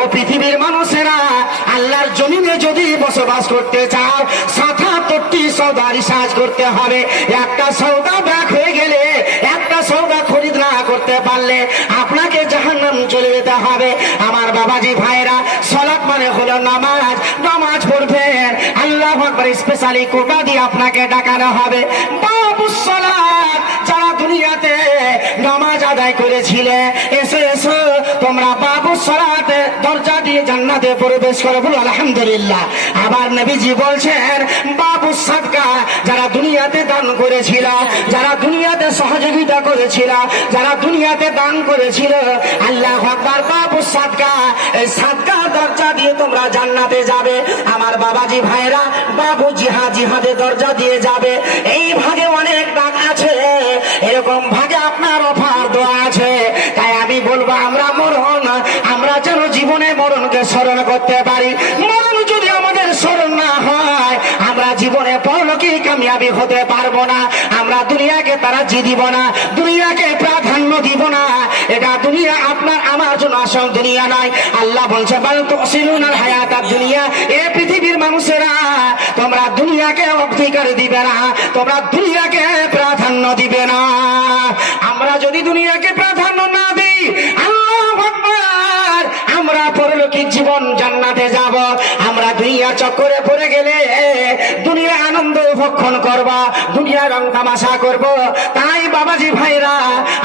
ও পৃথিবীর মানুষেরা, আল্লাহর জমিনে যদি বসবাস করতে চাও ৭৭টি সওদা রিসার্চ করতে হবে। একটা সওদা ব্যাক হয়ে গেলে, একটা সওদা খরিদ না করতে পারলে আপনাকে জাহান্নাম চলে যেতে হবে। আমার বাবাজি ভাইরা, সালাত মানে হলো নামাজ। নামাজ পড়বেন, আল্লাহু আকবার স্পেশালি কোটা দিয়ে আপনাকে ডাকানো হবে। বাবুস সালাত, যারা দুনিয়াতে নামাজ আদায় করেছিলে, এসো এসো তোমরা বাবুস সালাতে দরজা দিয়ে জান্নাতে প্রবেশ করো, বলো আলহামদুলিল্লাহ। আবার নবীজি বলছেন বাবুস সাদকা, যারা দুনিয়াতে দান করেছিল, যারা দুনিয়াতে সহযোগিতা করেছিল, যারা দুনিয়াতে দান করেছিল, আল্লাহু আকবার, বাবুস সাদকা, এই সাদকার দরজা দিয়ে তোমরা জান্নাতে যাবে। আমার বাবাজি ভাইরা, বাবু জিহাদের দরজা দিয়ে যাবে। এই ভাগে অনেক ডাক আছে, এরকম ভাগে আপনার অফার দেওয়া আছে। তাই আমি বলবো আমরা মরণ, আমরা যেন জীবনে মরণকে স্মরণ করতে পারি। মরণ যদি আমাদের স্মরণ না হয়, আমরা জীবনে পরলোকে কামিয়াবি হতে পারবো না। আমরা দুনিয়াকে তারাজি দিব না, দুনিয়াকে প্রাধান্য দিব না। এটা দুনিয়া আপনার আমার জন্য আসল দুনিয়া নয়। আল্লাহ বলছে বাল তুসিলুনাল হায়াতাদ দুনিয়া, এ পৃথিবীর মানুষেরা তোমরা দুনিয়াকে অধিকার দিবে না, তোমরা দুনিয়াকে প্রাধান্য দিবে না। আমরা যদি দুনিয়াকে প্রাধান্য না দিই, আল্লাহু আকবার, আমরা পরলোকিক জীবন জান্নাতে যাব। আমরা দুনিয়া চক্করে পড়ে গেলে দুনিয়া আনন্দ ভক্ষণ করব, দুনিয়া রং তামাশা করব। তাই বাবাজি ভাইরা,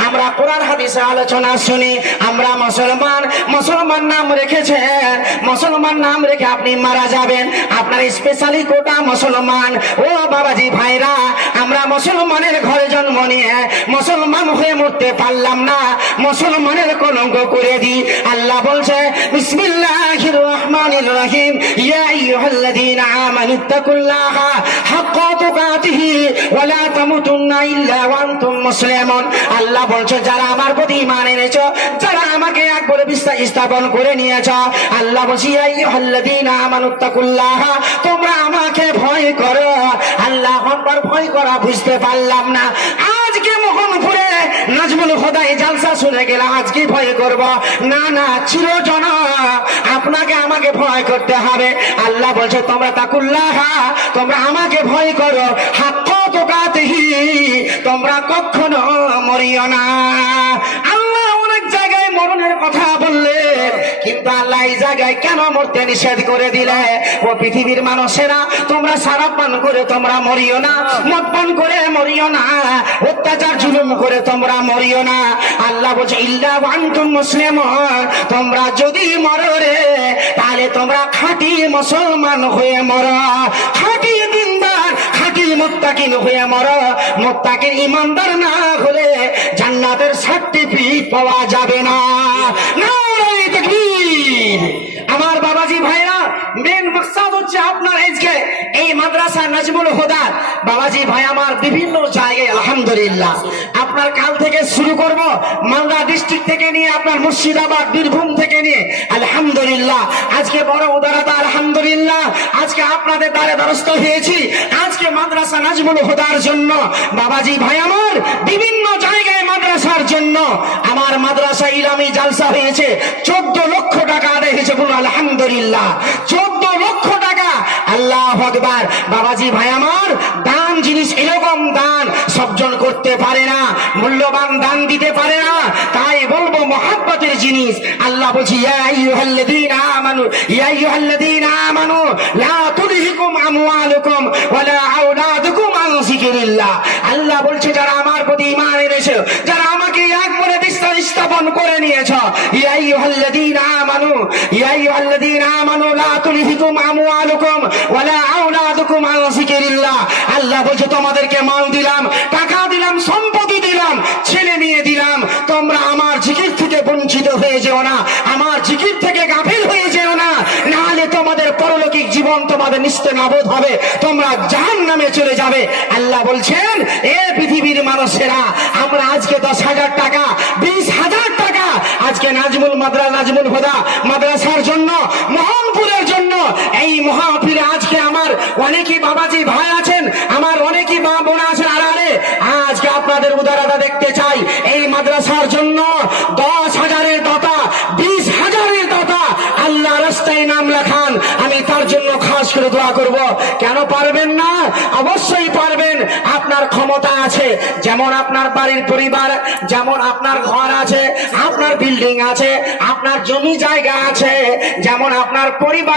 আমরা কোরআন হাদিসে আলোচনা শুনি। আমরা মুসলমান, মুসলমান নাম রেখেছেন, মুসলমান নাম রেখে আপনি মারা যাবেন, আপনার স্পেশালি কোটা মুসলমান। ও বাবাজি ভাইরা, আমরা মুসলমানের ঘরে জন্ম নিয়ে মুসলমান হয়ে মরতে পারলাম না, মুসলমানের কলঙ্ক করে দিই। আল্লাহ বলছে বিসমিল্লাহির রহমানির রহিম, ইয়া আইয়ুহাল্লাযীনা আমানুত্তাকুল্লাহা হাক্কা তুকাতিহি ওয়া লা তামুতুন্না ইল্লা ওয়া আনতুম মুসলিমুন। আল্লাহ বলছে যারা আমার প্রতি ঈমান এনেছো, যারা আমাকে একবারে বিশ্বাস স্থাপন করে নিয়েছো, আল্লাহ বলছে ইয়া আইয়ুহাল্লাযীনা আমানুত্তাকুল্লাহা, তোমরা আমাকে ভয় করো। আল্লাহু আকবার, ভয় করা বুঝতে পারলাম না। আজকে মোহনপুরে নাজমুল হুদাই জালসা শুনে গেলে আজকে ভয় করব না? না, চিরজনা আপনাকে আমাকে ভয় করতে হবে। আল্লাহ বলছে তোমরা তাকুল্লাহা, তোমরা আমাকে ভয় করো, হাক্কা তুকাতিহি, তোমরা কখনো মরিও না। আল্লাহ অনেক জায়গায় মরণের কথা বললে, কিন্তু আল্লাহ এই জায়গায় কেন মরতে নিষেধ করে দিলে? ও পৃথিবীর মানুষেরা, তোমরা সারা পান করে তোমরা মরিও না, মদ পান করে মরিও না, অত্যাচার জুলুম করে তোমরা মরিও না। আল্লাহ বলছে ইল্লা ওয়া আনতুম মুসলিমুন, তোমরা যদি মরো রে, তাহলে তোমরা খাঁটি মুসলমান হয়ে মরো, খাঁটি দিনদার, খাঁটি মুত্তাকিন হয়ে মরো। মুত্তাকিন ইমানদার না হলে জান্নাতের সার্টিফিকেট পাওয়া যাবে না। নারে তাকবীর। আমার বাবাজি ভাইরা, মেন মাকসাদ হচ্ছে আপনার আজকে এই মাদ্রাসা নাজমুল হুদা। বাবাজি ভাই আমার, বিভিন্ন জায়গায় আলহামদুলিল্লাহ, আপনার কাল থেকে শুরু করব, মালদা ডিস্ট্রিক্ট থেকে নিয়ে আপনার মুর্শিদাবাদ, বীরভূম থেকে নিয়ে আলহামদুলিল্লাহ, আজকে বড় উদারতা আলহামদুলিল্লাহ, আজকে আপনাদের দ্বারে দ্বারস্থ হয়েছি। আজকে মাদ্রাসা নাজমুল হুদার জন্য বাবাজি ভাই আমার, বিভিন্ন জায়গায় মাদ্রাসার জন্য আমার মাদ্রাসা ইলামি জালসা হয়েছে। 14 লক্ষ টাকা আদায় হয়েছে, বলুন আলহামদুলিল্লাহ। 14 লক্ষ টাকা, আল্লাহু আকবার। বাবাজি ভাই আমার, দান জিনিস এরকম দান সবজন করতে পারে না, মূল্যবান দান দিতে পারে না। তাই বলবো মহব্বতের জিনিস। আল্লাহ বলছে ইয়া আইয়ুহাল্লাযীনা আমানু, ইয়া আইয়ুহাল্লাযীনা আমানু লা তুলহিকুম আমওয়ালুকুম ওয়া লা আওলাদুকুম আন যিকরিল্লাহ। আল্লাহ বলছে যারা আমার প্রতি ঈমান এনেছো, যারা আমাকে একবারে বিশ্বাস স্থাপন করে নিয়েছো, ইয়া আইয়ুহাল্লাযীনা আমানু, ইয়া আইয়ুহাল্লাযীনা আমানু লা তুলহিকুম আমওয়ালুকুম ওয়া লা আওলাদুকুম আন যিকরিল্লাহ। আল্লাহ বলছে তোমাদেরকে মাল দিলাম, টাকা দিলাম, সম্পত্তি দিলাম, ছেলে মেয়ে দিলাম, তোমরা আমার জিকির থেকে বঞ্চিত হয়ে যেও না, আমার জিকির থেকে গাফিল হয়ে যেও না, নাহলে তোমাদের পরলৌকিক জীবন তোমাদের নিস্তেনাবুদ হবে, তোমরা জাহান্নামে চলে যাবে। আল্লাহ বলছেন এ পৃথিবীর মানুষেরা, আমরা আজকে 10,000 টাকা, 20,000 টাকা আজকে নাজমুল হুদা মাদ্রাসার জন্য, মোহনপুরের জন্য, এই মহাপীরে আজকে আমার অনেকই বাবাজি ভাই আছেন, আমার অনেকই মা বোন আছেন। আরে আজকে আপনাদের উদারতা দেখতে চাই। এই মাদ্রাসার জন্য 10,000-এর দাতা, 20,000-এর দাতা আমি তার জন্য খাস করে দোয়া করব। কেন পারবেন না? অবশ্যই পারবেন। আপনার ক্ষমতা আছে, যেমন আপনার বাড়ির পরিবার, যেমন আপনার ঘর আছে, আপনার বিল্ডিং আছে, আপনার জমি জায়গা আছে, যেমন আপনার পরিবার